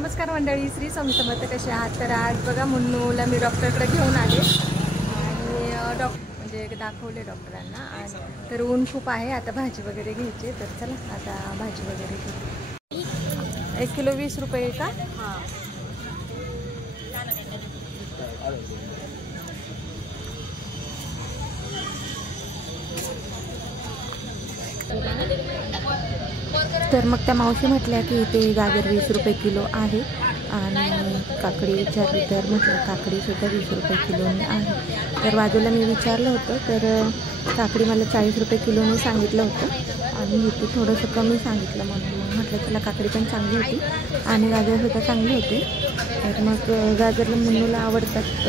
नमस्कार मंडळी, श्री स्वामी समर्थ. कसे आहात? तर आज बघा मुन्नूला मी डॉक्टरकडे घेऊन आले आणि म्हणजे दाखवले डॉक्टरांना. आणि तर ऊन खूप आहे, आता भाजी वगैरे घ्यायची. तर चला आता भाजी वगैरे घेऊ. 1 किलो 20 रुपये का? तर मग त्या मावशी म्हटल्या की इथे गाजर 20 रुपये किलो आहे आणि काकडी विचारली तर म्हटलं काकडीसुद्धा 20 रुपये किलोने आहे. तर बाजूला मी विचारलं होतं तर काकडी मला 40 रुपये किलोने सांगितलं होतं आणि इथे थोडंसं कमी सांगितलं. म्हणून म्हटलं त्याला काकडी पण चांगली होती आणि गाजरसुद्धा चांगले होते. तर मग गाजरला मुन्नूला आवडतात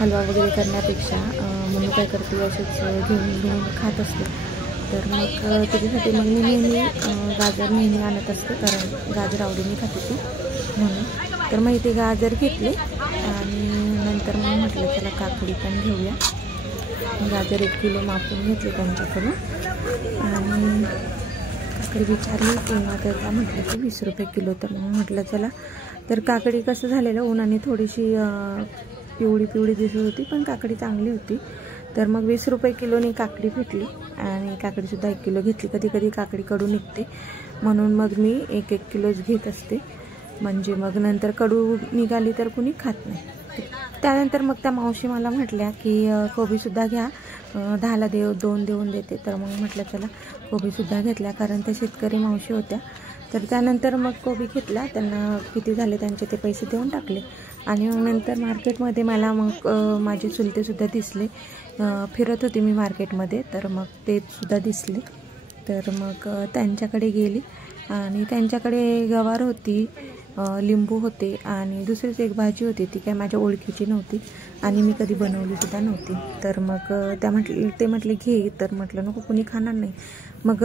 हलवा वगैरे करण्यापेक्षा. मुन्नू काय करते असेच घेऊन खात असते. तर मग त्याच्यासाठी मग मी नेहमी गाजर नेहमी आणत असते, कारण गाजर आवडीने खाते ती म्हणून. तर मग इथे गाजर घेतले आणि नंतर मग म्हटलं त्याला काकडी पण घेऊया. गाजर 1 किलो मापून घेतले त्यांच्याकडून आणि काकडी विचारली तेव्हा त्याला म्हटलं की 20 रुपये किलो. तर मग म्हटलं चला. तर काकडी कसं झालेलं, उन्हाने थोडीशी पिवळी दिसत होती, पण काकडी चांगली होती. तर मग 20 रुपये किलोनी काकडी भेटली आणि काकडीसुद्धा 1 किलो घेतली. कधी कधी काकडी कडू निघते म्हणून मग मी 1 किलोच घेत असते, म्हणजे मग नंतर कडू निघाली तर कुणी खात नाही. त्यानंतर मग त्या मावशी मला म्हटल्या की कोबीसुद्धा घ्या, 10ला 2 देऊन देते. तर मग म्हटलं चला कोबीसुद्धा घेतल्या, कारण त्या शेतकरी मावशी होत्या. तर त्यानंतर मग कोबी घेतला, त्यांना किती झाले त्यांचे ते पैसे देऊन टाकले. आणि मग नंतर मार्केटमध्ये मला मग माझे चुलतेसुद्धा दिसले. फिरत होती मी मार्केटमध्ये, तर मग ते सुद्धा दिसले. तर मग त्यांच्याकडे गेली आणि त्यांच्याकडे गवार होती, लिंबू होते आणि दुसरीच एक भाजी होती. ती काय माझ्या ओळखीची नव्हती आणि मी कधी बनवलीसुद्धा नव्हती. तर मग ते म्हटले घे. तर म्हटलं नको, कुणी खाणार नाही. मग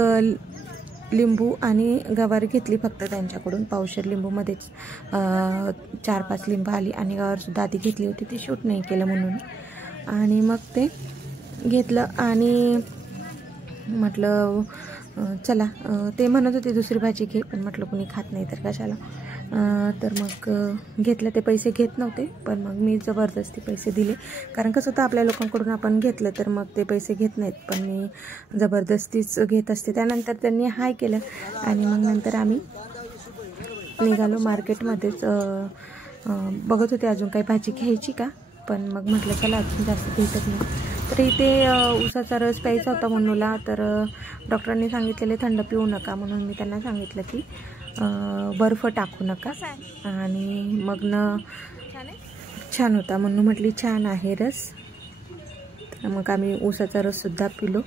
लिंबू आणि गवार घेतली फक्त त्यांच्याकडून. पावशेर लिंबूमध्येच 4-5 लिंबू आली आणि गवारसुद्धा आधी घेतली होती, ती शूट नाही केलं म्हणून. आणि मग ते घेतलं आणि म्हटलं चला. ते म्हणत होते दुसरी भाजी घे, पण म्हटलं कुणी खात नाही तर कशाला. तर मग घेतलं. ते पैसे घेत नव्हते, पण मग मी जबरदस्ती पैसे दिले, कारण कसं होतं आपल्या लोकांकडून आपण घेतलं तर मग ते पैसे घेत नाहीत, पण मी जबरदस्तीच घेत असते. त्यानंतर त्यांनी हाय केलं आणि मग नंतर आम्ही निघालो मार्केटमध्येच. बघत होते अजून काही भाजी घ्यायची का, पण मग म्हटलं चला अजून जास्त भेटत नाही. तर इथे ऊसाचा रस प्यायचा होता मुन्नूला. तर डॉक्टरांनी सांगितलेले थंड पिऊ नका, म्हणून मी त्यांना सांगितलं की बर्फ टाकू नका. आणि मग छान होता. मुन्नू म्हटली छान आहे रस. तर मग आम्ही ऊसाचा रससुद्धा पिलो.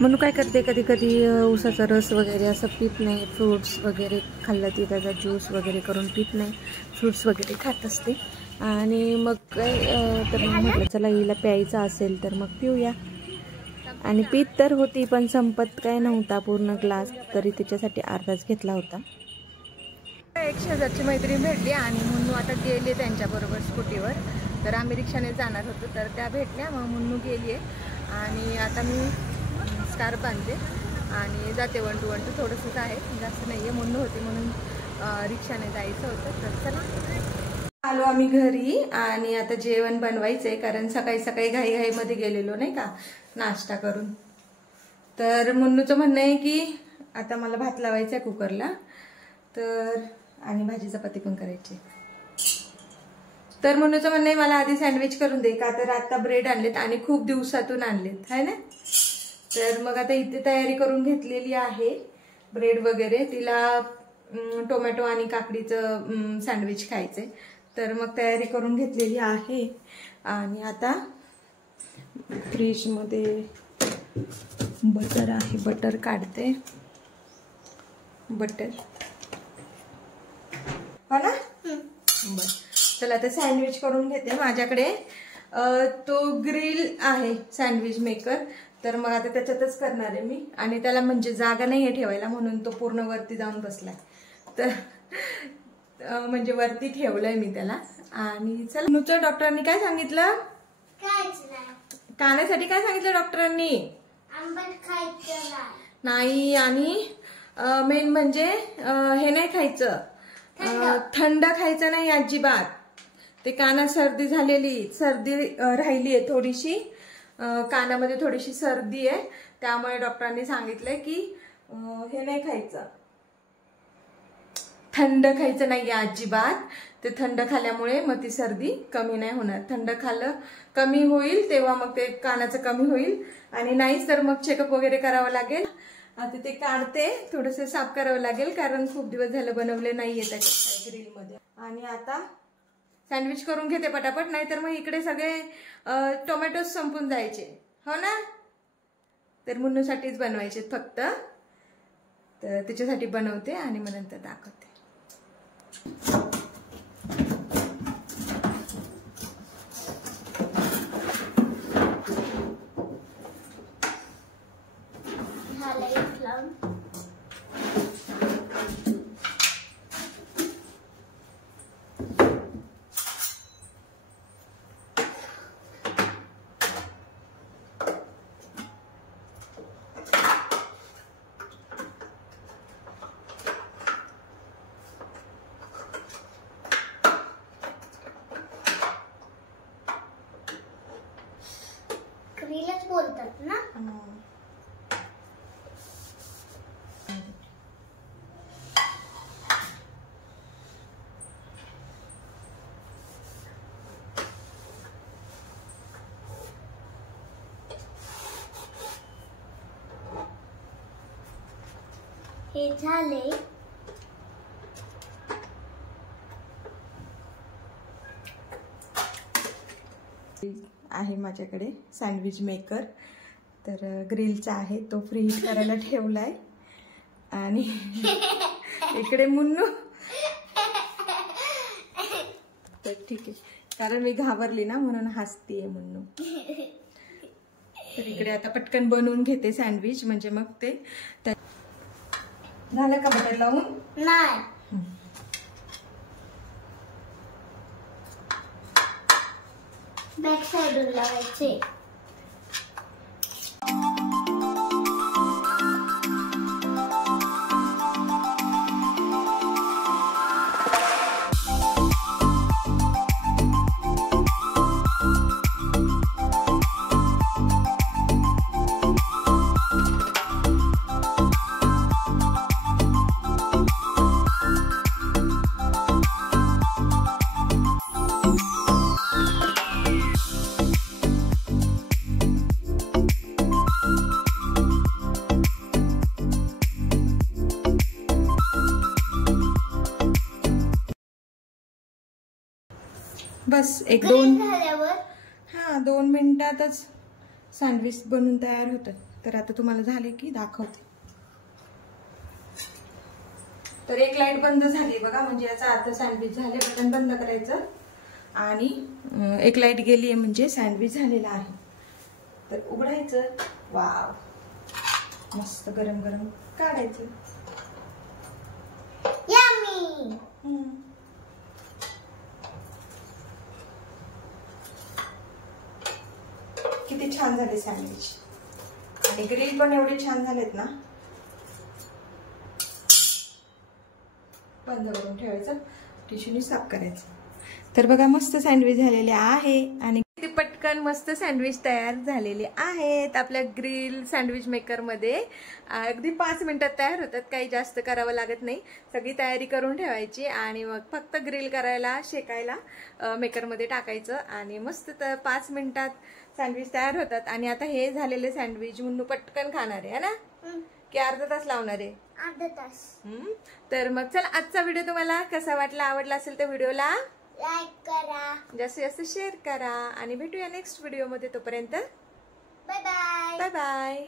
म्हणून काय करते, कधी कधी ऊसाचा रस वगैरे असं पित नाही. फ्रूट्स वगैरे खाल्लं ती त्याचा ज्यूस वगैरे करून पित नाही, फ्रूट्स वगैरे खात असते. आणि मग काय तर मग म्हटलं चला हिला प्यायचा असेल तर मग पिऊया. आणि पीत तर होती, पण संपत काय नव्हता पूर्ण ग्लास, तरी त्याच्यासाठी अर्धाच घेतला होता. एक शेजारची मैत्रीण भेटली आणि मुन्नू आता गेली त्यांच्याबरोबर स्कूटीवर. तर आम्ही रिक्षाने जाणार होतो, तर त्या भेटल्या. मग मुन्नू गेली आहे आणि आता मी स्कार्फ बांधते आणि जाते 1 to 1 थोडंसंच आहे, जास्त नाही आहे. मुन्नू होती म्हणून रिक्षाने जायचं होतं. तर चला आलो आम्ही घरी आणि आता जेवण बनवायचं आहे, कारण सकाळी घाईमध्ये गेलेलो नाही का नाश्ता करून. तर मुन्नूचं म्हणणं आहे की आता मला भात लावायचा आहे कुकरला, तर आणि भाजी चपाती पण करायची. तर मुन्नूचं म्हणणं आहे मला आधी सँडविच करून दे, का तर आता ब्रेड आणलेत आणि खूप दिवसातून आणलेत आहे ना. तर मग आता इथे तयारी करून घेतलेली आहे ब्रेड वगैरे. तिला टोमॅटो आणि काकडीचं सँडविच खायचंय, तर मग तयारी करून घेतलेली आहे. आणि आता फ्रीजमध्ये बटर आहे, बटर काढते. बटर हो ना. बर चला आता सँडविच करून घेते. माझ्याकडे तो ग्रिल आहे सँडविच मेकर, तर मग आता त्याच्यातच करणार आहे मी. आणि त्याला म्हणजे जागा नाही आहे ठेवायला, म्हणून तो पूर्ण वरती जाऊन बसलाय. तर म्हणजे वरती ठेवलंय मी त्याला. आणि चला मुन्नूचं डॉक्टरांनी काय सांगितलं, कानासाठी काय सांगितलं डॉक्टरांनी, नाही. आणि मेन म्हणजे हे नाही खायचं, थंड खायचं नाही अजिबात. ते कानात सर्दी झालेली, सर्दी राहिली आहे थोडीशी, कानामध्ये थोडीशी सर्दी आहे, त्यामुळे डॉक्टरांनी सांगितलंय की हे नाही खायचं, थंड खायचं नाही अजिबात. ते थंड खाल्ल्यामुळे मग ती सर्दी कमी नाही होणार. थंड खाल्लं कमी होईल तेव्हा मग ते कानाचं कमी होईल, आणि नाहीच तर मग चेकअप वगैरे करावं लागेल. आता ते काढते, थोडंसं साफ करावं लागेल कारण खूप दिवस झालं बनवले नाहीये त्याच्यात ग्रिल मध्ये. आणि आता सँडविच करून घेते पटापट, नाहीतर मग इकडे सगळे टोमॅटो संपून जायचे, हो ना. तर मुन्नूसाठीच बनवायचे फक्त, तर त्याच्यासाठी बनवते आणि मग नंतर दाखवते. ग्रिलच बोलतात ना. हे झाले. आहे माझ्याकडे सँडविच मेकर, तर ग्रिलचा आहे तो फ्री हीट करायला ठेवलाय. आणि इकडे मुन्नू, तर ठीक आहे कारण मी घाबरली ना म्हणून हसतीये मुन्नू. तर इकडे आता पटकन बनवून घेते सँडविच, म्हणजे मग ते झालं का बटर लावून? नाही, बॅक साइडून लावायचे. बस एक दोन, हा 2 मिनिटातच सँडविच बनून तयार होतं. तर आता तुम्हाला झाले की दाखवते. तर एक लाईट बंद झाली बघा, म्हणजे याचा अर्थ सँडविच झाले. बटन बंद करायचं आणि एक लाईट गेली आहे म्हणजे सँडविच झालेला आहे. तर उघडायचं, वाव मस्त गरम गरम काढायचं. यम्मी. किती छान झाले सँडविच, आणि ग्रिल पण एवढे छान झालेत ना. बंद करून ठेवायचं, टिश्यूने साफ करायचं. तर बघा मस्त सँडविच झालेले आहे, आणि किती पटकन मस्त सँडविच तयार झालेले आहेत आपल्या ग्रिल सँडविच मेकर मध्ये. अगदी 5 मिनिटात तयार होतात, काही जास्त करावं लागत नाही. सगळी तयारी करून ठेवायची आणि मग फक्त ग्रिल करायला, शेकायला मेकर मध्ये टाकायचं, आणि मस्त 5 मिनिटात सँडविच तयार होतात. आणि आता हे झालेले सँडविच मुन्नू पटकन खाणार आहे ना, की अर्धा तास लावणार आहे? अर्धा तास. तर मग चला, आजचा व्हिडिओ तुम्हाला कसा वाटला? आवडला असेल तर व्हिडिओला लाईक करा, जास्तीत जास्त शेअर करा, आणि भेटूया नेक्स्ट व्हिडिओ मध्ये. तोपर्यंत बाय बाय. Bye bye.